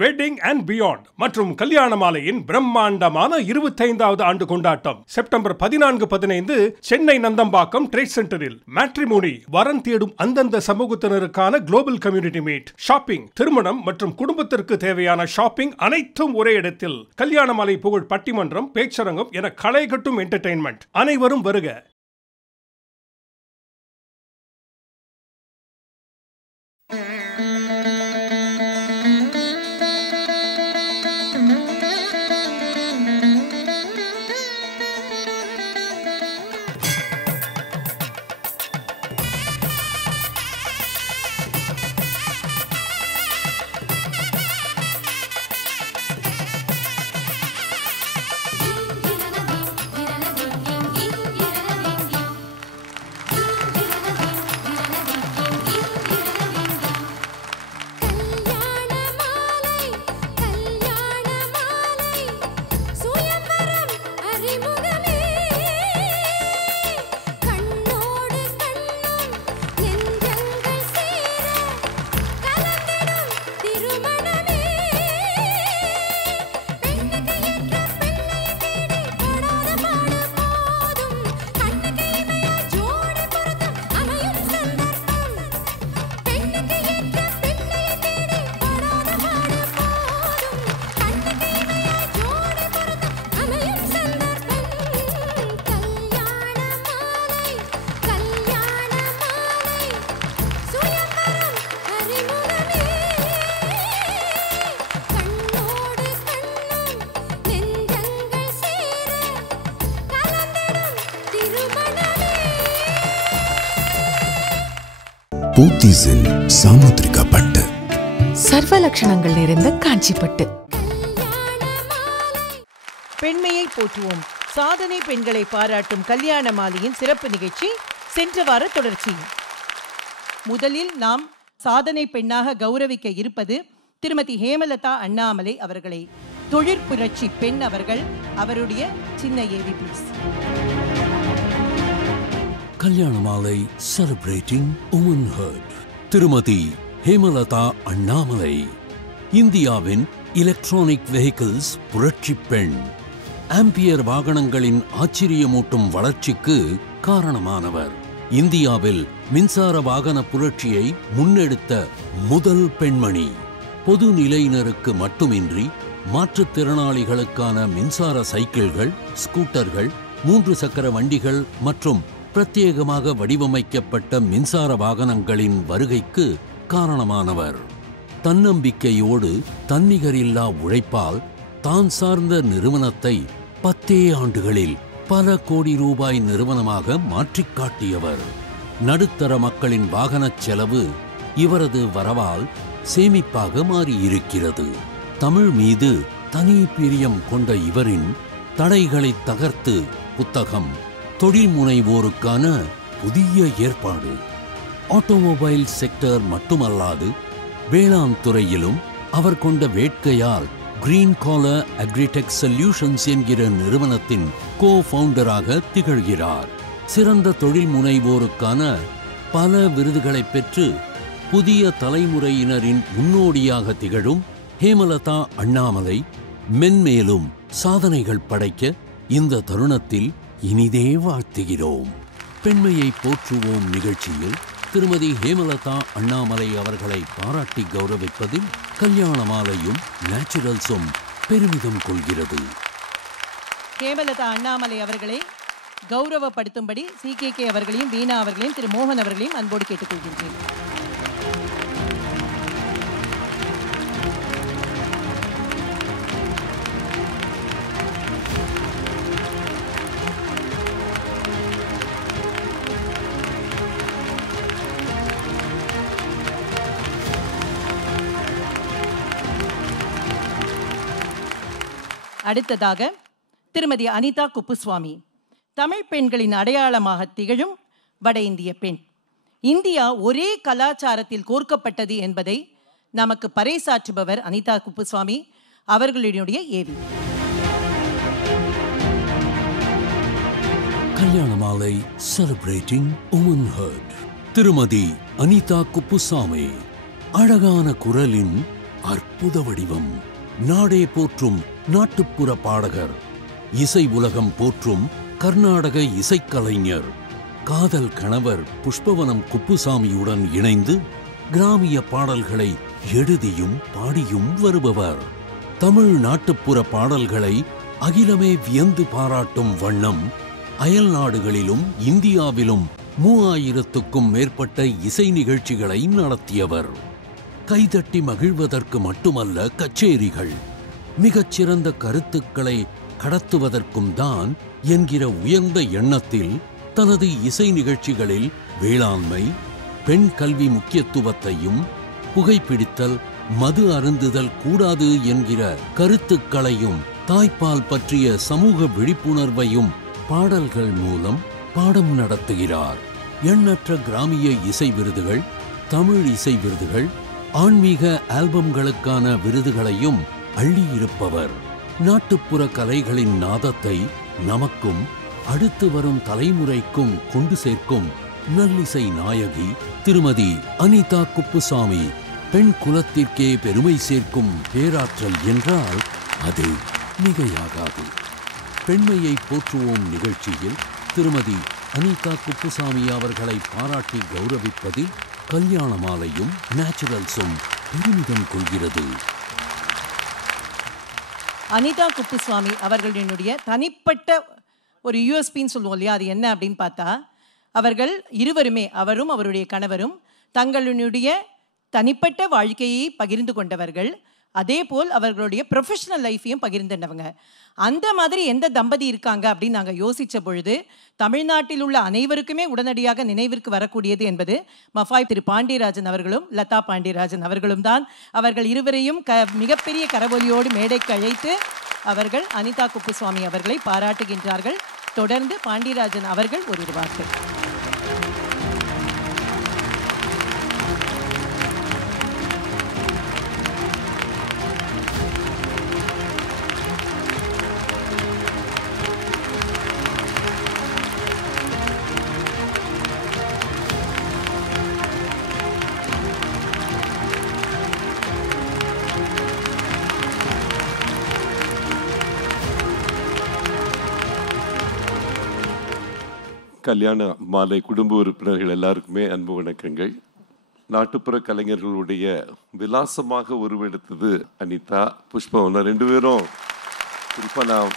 Wedding and beyond மற்றும் கல்யாண மாலையின் பிரம்மாண்டமான 25வது ஆண்டு கொண்டாட்டம் செப்டம்பர் 14-15 சென்னை நந்தம்பாக்கம் ட்ரேட் சென்டரில். மேட்ரிமோனி வரன் தேடும் அந்தந்த சமூகத்தினருக்கான குளோபல் கம்யூனிட்டி மீட், ஷாப்பிங், திருமணம் மற்றும் குடும்பத்திற்கு தேவையான ஷாப்பிங் அனைத்தும் ஒரே இடத்தில். கல்யாண மாலை புகழ் பட்டிமன்றம், பேச்சரங்கம் என களை கட்டும் என்டர்டெயின்மெண்ட். அனைவரும் வருக. பூத்திஸின் சாமுத்திரிகா பட்டு, சர்வ லட்சணங்கள் நிறைந்த காஞ்சி பட்டு. பெண்மையை போற்றுவோம், சாதனை பெண்களை பாராட்டும் கல்யாண மாலையின் சிறப்பு நிகழ்ச்சி சென்ற வார தொடர்ச்சி. முதலில் நாம் சாதனை பெண்ணாக கௌரவிக்க இருப்பது திருமதி ஹேமலதா அண்ணாமலை அவர்களை. தொழிற்புரட்சி பெண் அவர்கள், அவருடைய சின்ன ஏவி ப்ளீஸ். கல்யாண மாலை செலிப்ரேட்டிங் உமன்ஹுட். திருமதி ஹேமலதா அண்ணாமலை இந்தியாவின் எலக்ட்ரானிக் வெஹிக்கிள்ஸ் புரட்சி பெண். ஆம்பியர் வாகனங்களின் ஆச்சரியமூட்டும் வளர்ச்சிக்கு காரணமானவர். இந்தியாவில் மின்சார வாகன புரட்சியை முன்னெடுத்த முதல் பெண்மணி. பொது நிலையினருக்கு மட்டுமின்றி மாற்றுத்திறனாளிகளுக்கான மின்சார சைக்கிள்கள், ஸ்கூட்டர்கள், 3 சக்கர வண்டிகள் மற்றும் பிரத்யேகமாக வடிவமைக்கப்பட்ட மின்சார வாகனங்களின் வருகைக்கு காரணமானவர். தன்னம்பிக்கையோடு தன்னிகரில்லா உழைப்பால் தான் சார்ந்த நிறுவனத்தை 10 ஆண்டுகளில் பல கோடி ரூபாய் நிறுவனமாக மாற்றிக் காட்டியவர். நடுத்தர மக்களின் வாகனச் செலவு இவரது வரவால் சேமிப்பாக மாறியிருக்கிறது. தமிழ் மீது தனி பிரியம் கொண்ட இவரின் தடைகளை தகர்த்து புத்தகம் தொழில் முனைவோருக்கான புதிய ஏற்பாடு. ஆட்டோமொபைல் செக்டர் மட்டுமல்லாது வேளாண் துறையிலும் அவர் கொண்ட வேட்கையால் கிரீன் காலர் அக்ரிடெக் சொல்யூஷன்ஸ் என்கிற நிறுவனத்தின் கோ-ஃபவுண்டராக திகழ்கிறார். சிறந்த தொழில் முனைவோருக்கான பல விருதுகளை பெற்று புதிய தலைமுறையினரின் முன்னோடியாக திகழும் ஹேமலதா அண்ணாமலை மென்மேலும் சாதனைகள் படைக்க இந்த தருணத்தில் இனிதே வாழ்த்துகிறோம். பெண்மையை போற்றுவோம் நிகழ்ச்சியில் திருமதி ஹேமலதா அண்ணாமலை அவர்களை பாராட்டி கௌரவிப்பதில் கல்யாண மாலையும் நேச்சுரல்ஸும் பெருமிதம் கொள்கிறது. ஹேமலதா அண்ணாமலை அவர்களை கௌரவப்படுத்தும்படி CKK அவர்களையும், வீணா அவர்களையும், திரு மோகன் அவர்களையும் அன்போடு கேட்டுக்கொள்கிறேன். அடுத்ததாக திருமதி அனிதா குப்புசுவாமி, தமிழ் பெண்களின் அடையாளமாக திகழும் வட இந்திய பெண். இந்தியா ஒரே கலாச்சாரத்தில் கோர்க்கப்பட்டது என்பதை நமக்கு பறைசாற்றுபவர் அனிதா குப்புசுவாமி அவர்களுடைய ஏவி. கல்யாண மாலை செலிப்ரேட்டிங் உமன்ஹுட். திருமதி அனிதா குப்புசாமி அழகான குரலின் அற்புத வடிவம். நாடே போற்றும் நாட்டுப்புற பாடகர், இசை உலகம் போற்றும் கர்நாடக இசைக்கலைஞர், காதல் கணவர் புஷ்பவனம் குப்புசாமியுடன் இணைந்து கிராமிய பாடல்களை எழுதியும் பாடியும் வருபவர். தமிழ் நாட்டுப்புற பாடல்களை அகிலமே வியந்து பாராட்டும் வண்ணம் அயல் நாடுகளிலும் இந்தியாவிலும் 3000க்கும் மேற்பட்ட இசை நிகழ்ச்சிகளை நடத்தியவர். கைதட்டி மகிழ்வதற்கு மட்டுமல்ல, கச்சேரிகள் மிகச்சிறந்த கருத்துக்களை கடத்துவதற்கும் தான் என்கிற உயர்ந்த எண்ணத்தில் தனது இசை நிகழ்ச்சிகளில் வேளாண்மை, பெண் கல்வி முக்கியத்துவத்தையும், புகைப்பிடித்தல், மது அருந்துதல் கூடாது என்கிற கருத்துக்களையும், தாய்ப்பால் பற்றிய சமூக விழிப்புணர்வையும் பாடல்கள் மூலம் பாடம் நடத்துகிறார். எண்ணற்ற கிராமிய இசை விருதுகள், தமிழ் இசை விருதுகள், ஆன்மீக ஆல்பம்களுக்கான விருதுகளையும் அள்ளியிருப்பவர். நாட்டுப்புற கலைகளின் நாதத்தை நமக்கும் அடுத்து வரும் தலைமுறைக்கும் கொண்டு சேர்க்கும் நல்லிசை நாயகி திருமதி அனிதா குப்புசாமி. பெண் குலத்திற்கே பெருமை சேர்க்கும் பேராற்றல் என்றால் அது மிகையாகாது. பெண்மையை போற்றுவோம் நிகழ்ச்சியில் திருமதி அனிதா குப்புசாமி அவர்களை பாராட்டி கௌரவிப்பதில் கல்யாண மாலையும் நேச்சுரல்ஸும் பெருமிதம் கொள்கிறது. அனிதா குப்புசாமி அவர்களினுடைய தனிப்பட்ட ஒரு யூஎஸ்பின்னு சொல்லுவோம் இல்லையா, அது என்ன அப்படின்னு பார்த்தா, அவர்கள் இருவருமே, அவரும் அவருடைய கணவரும் தங்களுடைய தனிப்பட்ட வாழ்க்கையை பகிர்ந்து கொண்டவர்கள். அதே போல் அவர்களுடைய ப்ரொஃபஷனல் லைஃப்பையும் பகிர்ந்துனவங்க. அந்த மாதிரி எந்த தம்பதி இருக்காங்க அப்படின்னு நாங்கள் யோசித்த பொழுது தமிழ்நாட்டில் உள்ள அனைவருக்குமே உடனடியாக நினைவிற்கு வரக்கூடியது என்பது மஃபாய் திரு பாண்டியராஜன் அவர்களும் லதா பாண்டியராஜன் அவர்களும் தான். அவர்கள் இருவரையும் மிகப்பெரிய கரவொலியோடு மேடைக்கு அழைத்து அவர்கள் அனிதா குப்புசாமி அவர்களை பாராட்டுகின்றார்கள். தொடர்ந்து பாண்டியராஜன் அவர்கள் ஒரு வார்த்தை. கல்யாண மாலை குடும்ப உறுப்பினர்கள் எல்லாருக்குமே அன்பு வணக்கங்கள். நாட்டுப்புற கலைஞர்களுடைய விலாசமாக உருவெடுத்தது அனிதா, புஷ்பவனம். ரெண்டு பேரும் குறிப்பாக நான்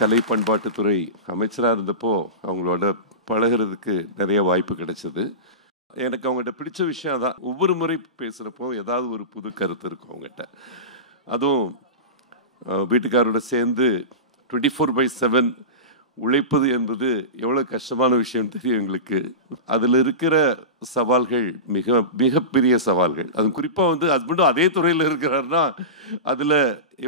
கலை பண்பாட்டுத்துறை அமைச்சராக இருந்தப்போ அவங்களோட பழகிறதுக்கு நிறைய வாய்ப்பு கிடைச்சது. எனக்கு அவங்ககிட்ட பிடிச்ச விஷயம் தான், ஒவ்வொரு முறை பேசுகிறப்போ ஏதாவது ஒரு புது கருத்து இருக்கும் அவங்ககிட்ட. அதுவும் வீட்டுக்காரோட சேர்ந்து 24/7 உழைப்பது என்பது எவ்வளோ கஷ்டமான விஷயம் தெரியும் எங்களுக்கு. அதில் இருக்கிற சவால்கள் மிக மிகப்பெரிய சவால்கள். அது குறிப்பாக ஹஸ்பண்டும் அதே துறையில் இருக்கிறாருன்னா அதில்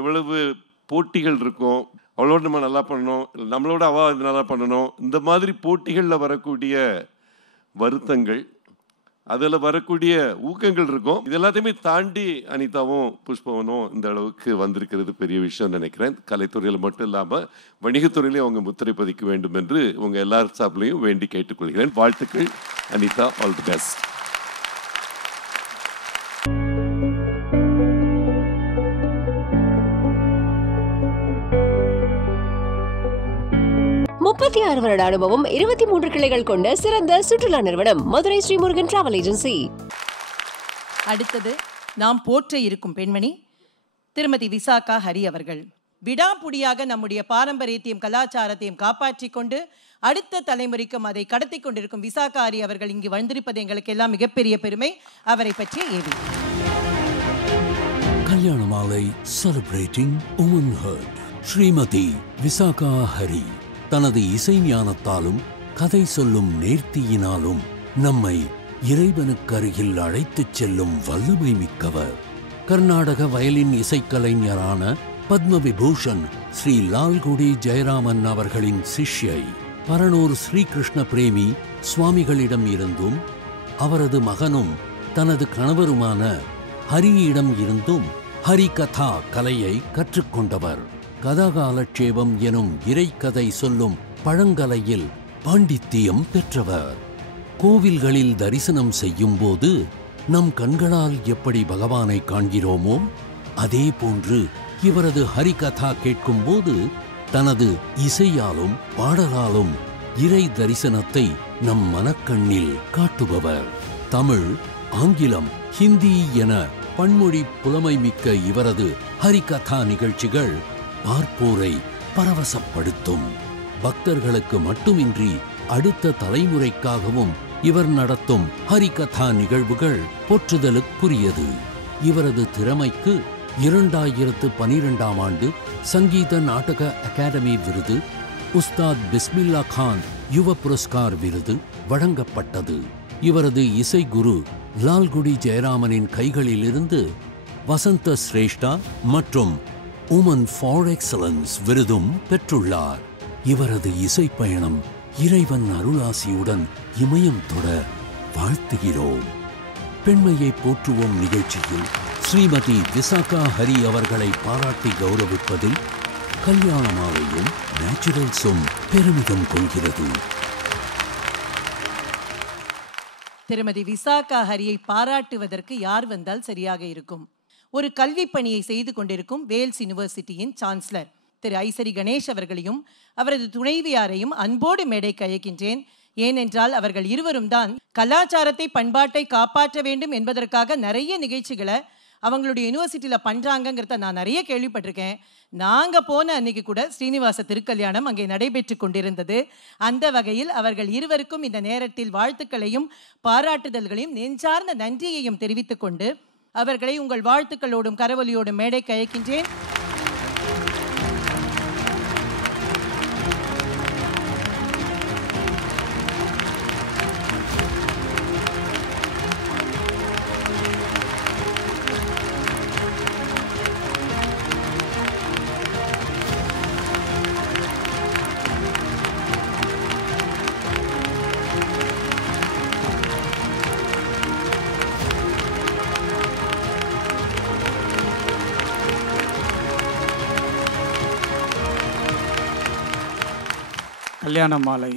எவ்வளவு போட்டிகள் இருக்கும். அவளோட நம்ம நல்லா பண்ணணும், நம்மளோட அவள் நல்லா பண்ணணும், இந்த மாதிரி போட்டிகளில் வரக்கூடிய வருத்தங்கள், அதில் வரக்கூடிய ஊக்கங்கள் இருக்கும். இது எல்லாத்தையுமே தாண்டி அனிதாவும் புஷ்பவனும் இந்த அளவுக்கு வந்திருக்கிறது பெரிய விஷயம் நினைக்கிறேன். கலைத்துறையில் மட்டும் இல்லாமல் வணிகத்துறையிலையும் அவங்க முத்திரை பதிக்க வேண்டும் என்று உங்கள் எல்லார் சார்பிலையும் வேண்டி கேட்டுக்கொள்கிறேன். வாழ்த்துக்கள் அனிதா, ஆல் தி பெஸ்ட். முப்பத்தி 6 வருட அனுபவம், 23 கிளைகள் கொண்ட சிறந்த சுற்றுலா நிறுவனம் மதுரை ஸ்ரீமுருகன் டிராவல் ஏஜென்சி. அடுத்தது நாம் போற்ற இருக்கும் பெண்மணி திருமதி விசாகா ஹரி அவர்கள். விடாப்புடியாக நம்முடைய பாரம்பரியத்தையும் கலாச்சாரத்தையும் காப்பாற்றி கொண்டு அடுத்த தலைமுறைக்கும் அதை கடத்தி கொண்டிருக்கும் விசாகா ஹரி அவர்கள் இங்கு வந்திருப்பது எங்களுக்கு எல்லாம் மிகப்பெரிய பெருமை. அவரை பற்றிய ஏவி. கல்யாண மாலை செலிப்ரேட்டிங் உமன்ஹுட். ஸ்ரீமதி விசாகா ஹரி தனது இசை ஞானத்தாலும் கதை சொல்லும் நேர்த்தியினாலும் நம்மை இறைவனுக்கு அருகில் அழைத்துச் செல்லும் வல்லமை மிக்கவர். கர்நாடக வயலின் இசைக்கலைஞரான பத்ம விபூஷன் ஸ்ரீ லால்குடி ஜெயராமன் அவர்களின் சிஷ்யை பரனூர் ஸ்ரீகிருஷ்ண பிரேமி சுவாமிகளிடம் இருந்தும் அவரது மகனும் தனது கணவருமான ஹரியிடம் இருந்தும் ஹரிகதா கலையை கற்றுக்கொண்டவர். கதகாலட்சேபம் எனும் இறைக்கதை சொல்லும் பழங்கலையில் பாண்டித்தியம் பெற்றவர். கோவில்களில் தரிசனம் செய்யும் போது நம் கண்களால் எப்படி பகவானை காண்கிறோமோ அதே போன்று இவரது ஹரிகதா கேட்கும்போது தனது இசையாலும் பாடலாலும் இறை தரிசனத்தை நம் மனக்கண்ணில் காட்டுபவர். தமிழ், ஆங்கிலம், ஹிந்தி என பன்மொழி புலமை மிக்க இவரது ஹரிகதா நிகழ்ச்சிகள் பார்ப்போரை பரவசப்படுத்தும். பக்தர்களுக்கு மட்டுமின்றி அடுத்த தலைமுறைக்காகவும் இவர் நடத்தும் ஹரிகதா நிகழ்வுகள் போற்றுதலுக்குரியது. இவரது திறமைக்கு 2012ஆம் ஆண்டு சங்கீத நாடக அகாடமி விருது, உஸ்தாத் பிஸ்மில்லா கான் யுவ புரஸ்கார் விருது வழங்கப்பட்டது. இவரது இசை குரு லால்குடி ஜெயராமனின் கைகளிலிருந்து வசந்த சிரேஷ்டா மற்றும் உமன் ஃபார் எக்ஸலன்ஸ் விருதும் பெற்றுள்ளார். இவரது இசை பயணம் இறைவன் அருளாசியுடன் இமயம் தொட வாழ்த்துகிறோம். பெண்மையை போற்றுவோம் நிகழ்ச்சியில் ஸ்ரீமதி விசாகா ஹரி அவர்களை பாராட்டி கௌரவிப்பதில் கல்யாண மாலையும் நேச்சுரல்ஸும் பெருமிதம் கொள்கிறது. திருமதி விசாகா ஹரியை பாராட்டுவதற்கு யார் வந்தால் சரியாக இருக்கும்? ஒரு கல்வி பணியை செய்து கொண்டிருக்கும் வேல்ஸ் யூனிவர்சிட்டியின் சான்சலர் திரு ஐசரி கணேஷ் அவர்களையும் அவரது துணைவியாரையும் அன்போடு மேடைக்கு அழைக்கின்றேன். ஏனென்றால் அவர்கள் இருவரும் தான் கலாச்சாரத்தை, பண்பாட்டை காப்பாற்ற வேண்டும் என்பதற்காக நிறைய நிகழ்ச்சிகளை அவங்களுடைய யூனிவர்சிட்டியில் பண்ணுறாங்கங்கிறத நான் நிறைய கேள்விப்பட்டிருக்கேன். நாங்கள் போன அன்னைக்கு கூட ஸ்ரீனிவாச திருக்கல்யாணம் அங்கே நடைபெற்று கொண்டிருந்தது. அந்த வகையில் அவர்கள் இருவருக்கும் இந்த நேரத்தில் வாழ்த்துக்களையும் பாராட்டுதல்களையும் நெஞ்சார்ந்த நன்றியையும் தெரிவித்துக் கொண்டு அவர்களை உங்கள் வாழ்த்துக்களோடும் கரவொலியோடும் மேடைக்கு அழைக்கின்றேன். கல்யாண மாலை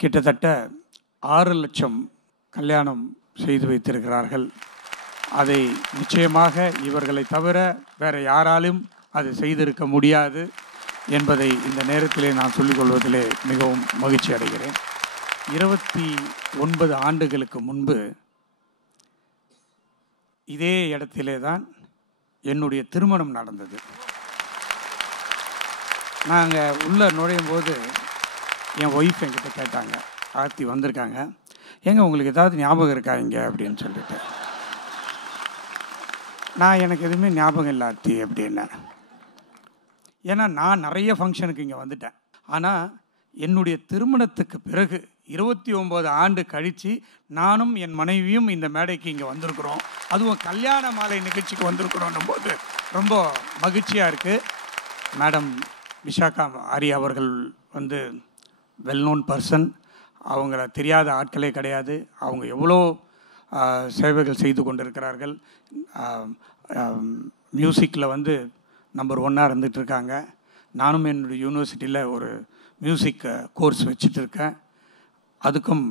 கிட்டத்தட்ட 6 லட்சம் கல்யாணம் செய்து வைத்திருக்கிறார்கள். அதை நிச்சயமாக இவர்களை தவிர வேறு யாராலும் அது செய்திருக்க முடியாது என்பதை இந்த நேரத்திலே நான் சொல்லிக்கொள்வதிலே மிகவும் மகிழ்ச்சி அடைகிறேன். 29 ஆண்டுகளுக்கு முன்பு இதே இடத்திலே தான் என்னுடைய திருமணம் நடந்தது. நாங்கள் உள்ளே நுழையும் போது என் ஒய்ஃப் என்கிட்ட கேட்டாங்க, ஆர்த்தி வந்திருக்காங்க, ஏங்க உங்களுக்கு ஏதாவது ஞாபகம் இருக்கா இங்கே அப்படின்னு சொல்லிட்டு. நான் எனக்கு எதுவுமே ஞாபகம் இல்லை ஆர்த்தி அப்படின்னேன். ஏன்னா நான் நிறைய ஃபங்க்ஷனுக்கு இங்கே வந்துட்டேன். ஆனால் என்னுடைய திருமணத்துக்கு பிறகு 29 ஆண்டு கழித்து நானும் என் மனைவியும் இந்த மேடைக்கு இங்கே வந்திருக்கிறோம். அதுவும் கல்யாண மாலை நிகழ்ச்சிக்கு வந்திருக்கிறோன்னும் போது ரொம்ப மகிழ்ச்சியாக இருக்குது. மேடம் விசாகா ஹரி அவர்கள் வந்து வெல் நோன் பர்சன். அவங்கள தெரியாத ஆட்களே கிடையாது. அவங்க எவ்வளோ சேவைகள் செய்து கொண்டிருக்கிறார்கள். மியூசிக்கில் வந்து நம்பர் 1 இருந்துகிட்ருக்காங்க. நானும் என்னுடைய யூனிவர்சிட்டியில் ஒரு மியூசிக் கோர்ஸ் வச்சுட்ருக்கேன். அதுக்கும்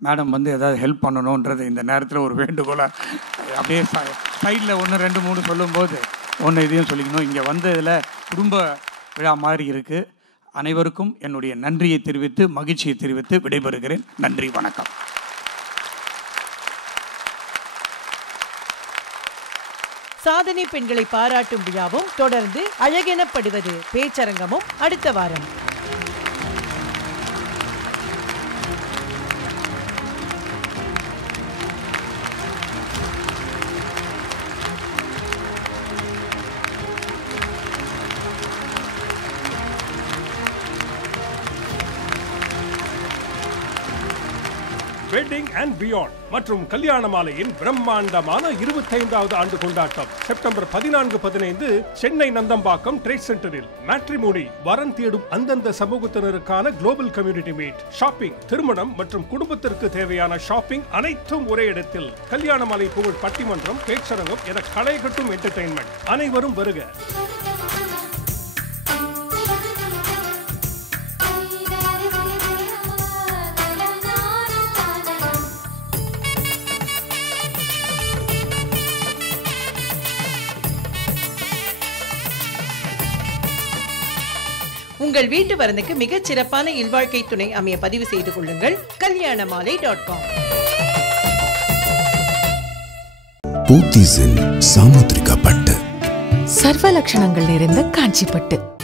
மேடம் வந்து ஏதாவது ஹெல்ப் பண்ணணுன்றது இந்த நேரத்தில் ஒரு வேண்டுகோளாக அப்படியே சைடில் 1 2 3 சொல்லும்போது ஒன்று இதையும் சொல்லிக்கணும். இங்கே வந்ததில் குடும்ப விழா மாதிரி இருக்குது. அனைவருக்கும் என்னுடைய நன்றியை தெரிவித்து மகிழ்ச்சியை தெரிவித்து விடைபெறுகிறேன். நன்றி, வணக்கம். சாதனை பெண்களை பாராட்டும் விழாவும் தொடர்ந்து அழகெனப்படுவது பேச்சரங்கமும் அடுத்த வாரம். வெட்டிங் அண்ட் பியாண்ட் மற்றும் கல்யாண மாலையின் பிரம்மாண்டமான 25வது ஆண்டு கொண்டாட்டம் செப்டம்பர் 14-15 சென்னை நந்தம்பாக்கம் ட்ரேட் சென்டரில். மேட்ரிமோனி, வரன் தேடும் அந்தந்த சமூகத்தினருக்கான குளோபல் கம்யூனிட்டி மீட், ஷாப்பிங், திருமணம் மற்றும் குடும்பத்திற்கு தேவையான ஷாப்பிங் அனைத்தும் ஒரே இடத்தில். கல்யாண மாலை புகழ் பட்டிமன்றம், பேச்சரங்கம் என களை கட்டும் என்டர்டெயின்மெண்ட். அனைவரும் வருக. உங்கள் வீட்டு வரனுக்கு மிகச் சிறப்பான இல்வாழ்க்கை துணை அமைய பதிவு செய்து கொள்ளுங்கள். kalyanamaalai.com. போத்தீஸின் சாமுத்திரிகா பட்டு. சர்வ லட்சணங்கள் நிறைந்த காஞ்சிப்பட்டு.